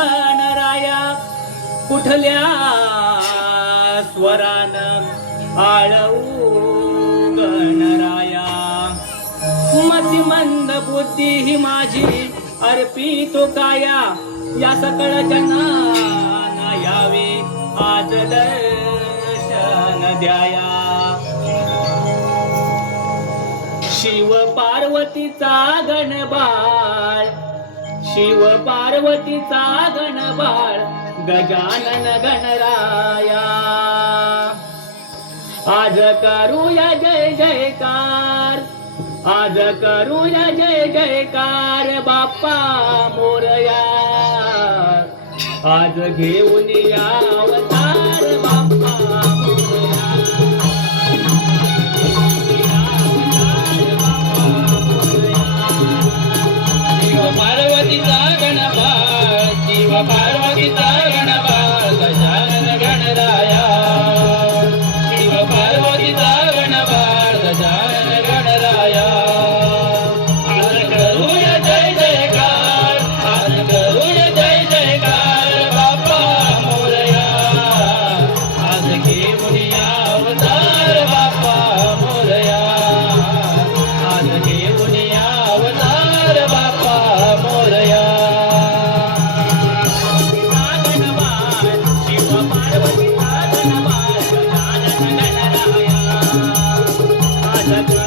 गणराया कुठल्या स्वरान आळवू गणराया? मतिमंद बुद्धी ही माझी अर्पितो काया? या सकळ जनाना यावे आज दर्शन द्याया. शिव पार्वतीचा गणबा शिव पार्वतीचा गणबाळ गजानन गणराया. आज करूया जय जयकार आज करूया जय जयकार बाप्पा मोरया. आज घेऊन या पार्वतीचा शिव आज